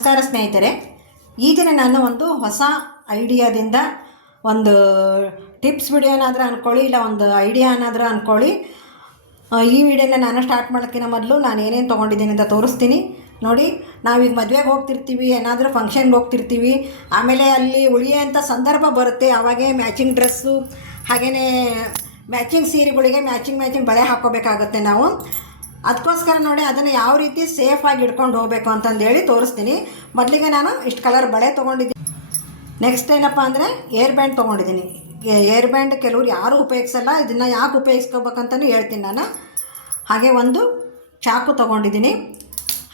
ನಮಸ್ಕಾರ ಸ್ನೇಹಿತರೆ, ಈ ದಿನ ನಾನು ಒಂದು ಹೊಸ ಐಡಿಯಾದಿಂದ ಒಂದು ಟಿಪ್ಸ್ ವಿಡಿಯೋನಾದರೂ ಅಂದ್ಕೊಳ್ಳಿ, ಇಲ್ಲ ಒಂದು ಐಡಿಯಾನಾದರೂ ಅಂದ್ಕೊಳ್ಳಿ. ಈ ವಿಡಿಯೋನ ನಾನು ಸ್ಟಾರ್ಟ್ ಮಾಡೋಕ್ಕಿಂತ ಮೊದಲು ನಾನು ಏನೇನು ತೊಗೊಂಡಿದ್ದೀನಿ ಅಂತ ತೋರಿಸ್ತೀನಿ ನೋಡಿ. ನಾವೀಗ ಮದುವೆಗೆ ಹೋಗ್ತಿರ್ತೀವಿ, ಏನಾದರೂ ಫಂಕ್ಷನ್ಗೆ ಹೋಗ್ತಿರ್ತೀವಿ, ಆಮೇಲೆ ಅಲ್ಲಿ ಉಳಿಯೋಂಥ ಸಂದರ್ಭ ಬರುತ್ತೆ. ಆವಾಗೇ ಮ್ಯಾಚಿಂಗ್ ಡ್ರೆಸ್ಸು, ಹಾಗೆಯೇ ಮ್ಯಾಚಿಂಗ್ ಸೀರೆಗಳಿಗೆ ಮ್ಯಾಚಿಂಗ್ ಬಳೆ ಹಾಕ್ಕೋಬೇಕಾಗುತ್ತೆ ನಾವು. ಅದಕ್ಕೋಸ್ಕರ ನೋಡಿ ಅದನ್ನು ಯಾವ ರೀತಿ ಸೇಫಾಗಿ ಇಟ್ಕೊಂಡು ಹೋಗಬೇಕು ಅಂತಂದೇಳಿ ತೋರಿಸ್ತೀನಿ. ಮೊದಲಿಗೆ ನಾನು ಇಷ್ಟು ಕಲರ್ ಬಳೆ ತೊಗೊಂಡಿದ್ದೀನಿ. ನೆಕ್ಸ್ಟ್ ಏನಪ್ಪ ಅಂದರೆ ಏರ್ ಬ್ಯಾಂಡ್ ತೊಗೊಂಡಿದ್ದೀನಿ. ಏರ್ ಬ್ಯಾಂಡ್ ಕೆಲವ್ರು ಯಾರೂ ಉಪಯೋಗಿಸಲ್ಲ, ಇದನ್ನು ಯಾಕೆ ಉಪಯೋಗಿಸ್ಕೋಬೇಕಂತಲೂ ಹೇಳ್ತೀನಿ ನಾನು. ಹಾಗೆ ಒಂದು ಚಾಕು ತೊಗೊಂಡಿದ್ದೀನಿ,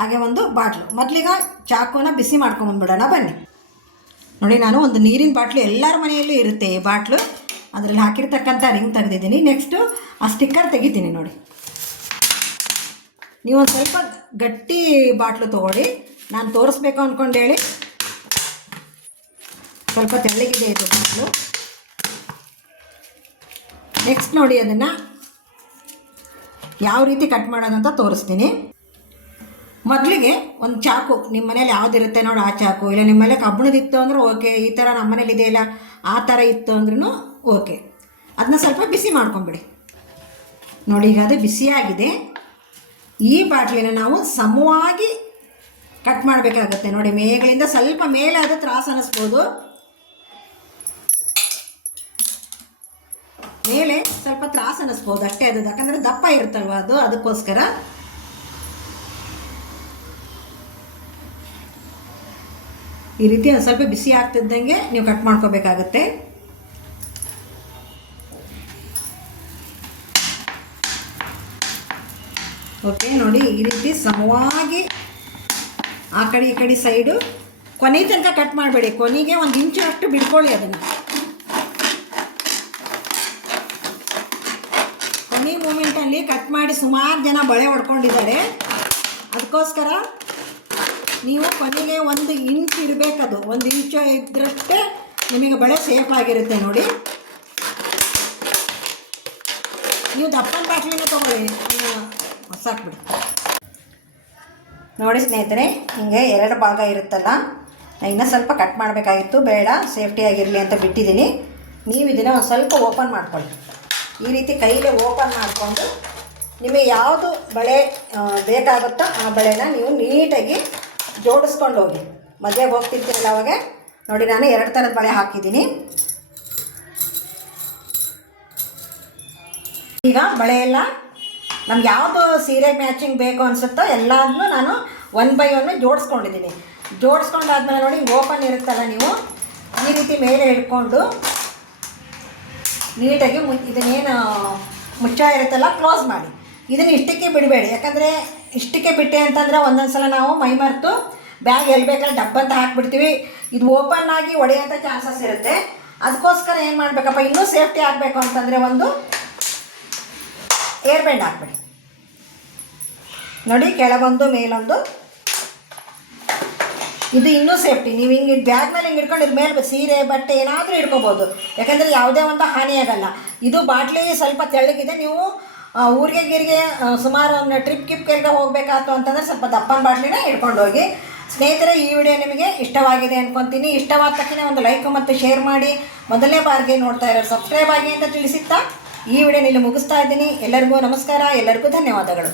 ಹಾಗೆ ಒಂದು ಬಾಟ್ಲು. ಮೊದಲಿಗೆ ಚಾಕುನ ಬಿಸಿ ಮಾಡ್ಕೊಂಬಂದ್ಬಿಡೋಣ ಬನ್ನಿ. ನೋಡಿ, ನಾನು ಒಂದು ನೀರಿನ ಬಾಟ್ಲು ಎಲ್ಲರ ಮನೆಯಲ್ಲೂ ಇರುತ್ತೆ ಈ ಬಾಟ್ಲು, ಅದರಲ್ಲಿ ಹಾಕಿರ್ತಕ್ಕಂಥ ರಿಂಗ್ ತೆಗೆದಿದ್ದೀನಿ. ನೆಕ್ಸ್ಟು ಆ ಸ್ಟಿಕ್ಕರ್ ತೆಗಿತೀನಿ ನೋಡಿ. ನೀವು ಒಂದು ಸ್ವಲ್ಪ ಗಟ್ಟಿ ಬಾಟ್ಲು ತೊಗೊಳ್ಳಿ, ನಾನು ತೋರಿಸ್ಬೇಕು ಅಂದ್ಕೊಂಡು ಹೇಳಿ ಸ್ವಲ್ಪ ತೆಳ್ಳಗಿದೆ ಇದು ಬಾಟ್ಲು. ನೆಕ್ಸ್ಟ್ ನೋಡಿ ಅದನ್ನು ಯಾವ ರೀತಿ ಕಟ್ ಮಾಡೋದಂತ ತೋರಿಸ್ತೀನಿ. ಮೊದಲಿಗೆ ಒಂದು ಚಾಕು, ನಿಮ್ಮ ಮನೇಲಿ ಯಾವುದಿರುತ್ತೆ ನೋಡಿ ಆ ಚಾಕು, ಇಲ್ಲ ನಿಮ್ಮ ಮನೇಲಿ ಕಬ್ಬಣದಿತ್ತು ಅಂದ್ರೆ ಓಕೆ, ಈ ಥರ ನಮ್ಮ ಮನೇಲಿ ಇದೆಯಲ್ಲ ಆ ಥರ ಇತ್ತು ಅಂದ್ರೂ ಓಕೆ. ಅದನ್ನ ಸ್ವಲ್ಪ ಬಿಸಿ ಮಾಡ್ಕೊಂಬಿಡಿ ನೋಡಿ. ಈಗ ಅದು ಬಿಸಿಯಾಗಿದೆ. ಈ ಬಾಟ್ಲಿನ ನಾವು ಸಮವಾಗಿ ಕಟ್ ಮಾಡಬೇಕಾಗುತ್ತೆ ನೋಡಿ. ಮೇಗಳಿಂದ ಸ್ವಲ್ಪ ಮೇಲೆ ಅದು ತ್ರಾಸು ಅನ್ನಿಸ್ಬೋದು, ಮೇಲೆ ಸ್ವಲ್ಪ ತ್ರಾಸು ಅನ್ನಿಸ್ಬೋದು ಅಷ್ಟೇ. ಅದು ಯಾಕಂದರೆ ದಪ್ಪ ಇರುತ್ತಲ್ವ ಅದು, ಅದಕ್ಕೋಸ್ಕರ. ಈ ರೀತಿ ಒಂದು ಸ್ವಲ್ಪ ಬಿಸಿ ಆಗ್ತಿದ್ದಂಗೆ ನೀವು ಕಟ್ ಮಾಡ್ಕೋಬೇಕಾಗತ್ತೆ. ಓಕೆ ನೋಡಿ, ಈ ರೀತಿ ಸಮವಾಗಿ ಆ ಕಡೆ ಈ ಕಡೆ ಸೈಡು ಕೊನೆ ತನಕ ಕಟ್ ಮಾಡಬೇಡಿ. ಕೊನೆಗೆ ಒಂದು ಇಂಚು ಅಷ್ಟು ಬಿಡ್ಕೊಳ್ಳಿ ಅದನ್ನು. ಕೊನೆ ಮೂಮೆಂಟಲ್ಲಿ ಕಟ್ ಮಾಡಿ ಸುಮಾರು ಜನ ಬಳೆ ಹೊಡ್ಕೊಂಡಿದ್ದಾರೆ. ಅದಕ್ಕೋಸ್ಕರ ನೀವು ಕೊನೆಗೆ 1 ಇಂಚ್ ಇರಬೇಕದು. 1 ಇಂಚು ಇದ್ದರಷ್ಟೇ ನಿಮಗೆ ಬಳೆ ಸೇಫ್ ಆಗಿರುತ್ತೆ ನೋಡಿ. ನೀವು ದಪ್ಪನ ಬಾಟ್ಲಿನ ತೊಗೊಳ್ಳಿ, ಸಾಕ್ಬಿಡಿ. ನೋಡಿ ಸ್ನೇಹಿತರೆ, ಹಿಂಗೆ 2 ಭಾಗ ಇರುತ್ತಲ್ಲ, ಇನ್ನೂ ಸ್ವಲ್ಪ ಕಟ್ ಮಾಡಬೇಕಾಗಿತ್ತು, ಬೇಡ ಸೇಫ್ಟಿಯಾಗಿರಲಿ ಅಂತ ಬಿಟ್ಟಿದ್ದೀನಿ. ನೀವು ಇದನ್ನು ಒಂದು ಸ್ವಲ್ಪ ಓಪನ್ ಮಾಡ್ಕೊಳ್ಳಿ. ಈ ರೀತಿ ಕೈಲೇ ಓಪನ್ ಮಾಡಿಕೊಂಡು ನಿಮಗೆ ಯಾವುದು ಬಳೆ ಬೇಕಾಗುತ್ತೋ ಆ ಬಳೆನ ನೀವು ನೀಟಾಗಿ ಜೋಡಿಸ್ಕೊಂಡು ಹೋಗಿ. ಮದುವೆಗೆ ಹೋಗ್ತಿರ್ತೀರಲ್ಲ ಅವಾಗ ನೋಡಿ, ನಾನು 2 ಥರದ ಬಳೆ ಹಾಕಿದ್ದೀನಿ. ಈಗ ಬಳೆ ಎಲ್ಲ ನಮ್ಗೆ ಯಾವುದು ಸೀರೆ ಮ್ಯಾಚಿಂಗ್ ಬೇಕು ಅನಿಸುತ್ತೋ ಎಲ್ಲದನ್ನೂ ನಾನು 1 ಬೈ 1 ಜೋಡಿಸ್ಕೊಂಡಿದ್ದೀನಿ. ಜೋಡಿಸ್ಕೊಂಡಾದ್ಮೇಲೆ ನೋಡಿ, ಓಪನ್ ಇರುತ್ತಲ್ಲ, ನೀವು ಈ ರೀತಿ ಮೇಲೆ ಇಟ್ಕೊಂಡು ನೀಟಾಗಿ ಇದನ್ನೇನು ಮುಚ್ಚ ಇರುತ್ತಲ್ಲ ಕ್ಲೋಸ್ ಮಾಡಿ. ಇದನ್ನು ಇಷ್ಟಕ್ಕೆ ಬಿಡಬೇಡಿ, ಯಾಕಂದರೆ ಇಷ್ಟಕ್ಕೆ ಬಿಟ್ಟೆ ಅಂತಂದರೆ ಒಂದೊಂದು ಸಲ ನಾವು ಮೈಮರೆತು ಬ್ಯಾಗ್ ಎಲ್ಲಿ ಬೇಕಾದ್ರೆ ಡಬ್ಬಂತ ಹಾಕಿಬಿಡ್ತೀವಿ. ಇದು ಓಪನ್ ಆಗಿ ಒಡೆಯೋಂಥ ಚಾನ್ಸಸ್ ಇರುತ್ತೆ. ಅದಕ್ಕೋಸ್ಕರ ಏನು ಮಾಡಬೇಕಪ್ಪ, ಇನ್ನೂ ಸೇಫ್ಟಿ ಆಗಬೇಕು ಅಂತಂದರೆ ಒಂದು ಏರ್ ಬ್ಯಾಂಡ್ ಹಾಕ್ಬಿಡಿ ನೋಡಿ, ಕೆಳಗೊಂದು ಮೇಲೊಂದು. ಇದು ಇನ್ನೂ ಸೇಫ್ಟಿ. ನೀವು ಹಿಂಗೆ ಬ್ಯಾಗ್ ಮೇಲೆ ಹಿಂಗೆ ಇಟ್ಕೊಂಡು ಇದ್ರ ಮೇಲೆ ಸೀರೆ ಬಟ್ಟೆ ಏನಾದರೂ ಇಟ್ಕೋಬೋದು, ಯಾಕಂದರೆ ಯಾವುದೇ ಒಂದು ಹಾನಿಯಾಗಲ್ಲ. ಇದು ಬಾಟ್ಲಿ ಸ್ವಲ್ಪ ತೆಳ್ಳಗಿದೆ. ನೀವು ಊರಿಗೆ ಗೀರಿಗೆ ಸುಮಾರು ಒಂದು ಟ್ರಿಪ್ಗೆ ಹೋಗಬೇಕಾಯ್ತು ಅಂತಂದರೆ ಸ್ವಲ್ಪ ದಪ್ಪನ ಬಾಟ್ಲಿನ ಇಟ್ಕೊಂಡು ಹೋಗಿ. ಸ್ನೇಹಿತರೆ, ಈ ವಿಡಿಯೋ ನಿಮಗೆ ಇಷ್ಟವಾಗಿದೆ ಅಂದ್ಕೊತೀನಿ. ಇಷ್ಟವಾದ ತಕ್ಷಣ ಒಂದು ಲೈಕ್ ಮತ್ತು ಶೇರ್ ಮಾಡಿ. ಮೊದಲನೇ ಬಾರಿಗೆ ನೋಡ್ತಾ ಇರೋರು ಸಬ್ಸ್ಕ್ರೈಬ್ ಆಗಿ ಅಂತ ತಿಳಿಸುತ್ತಾ ಈ ವಿಡಿಯೋನ ಇಲ್ಲಿ ಮುಗಿಸ್ತಾ ಇದ್ದೀನಿ. ಎಲ್ಲರಿಗೂ ನಮಸ್ಕಾರ, ಎಲ್ಲರಿಗೂ ಧನ್ಯವಾದಗಳು.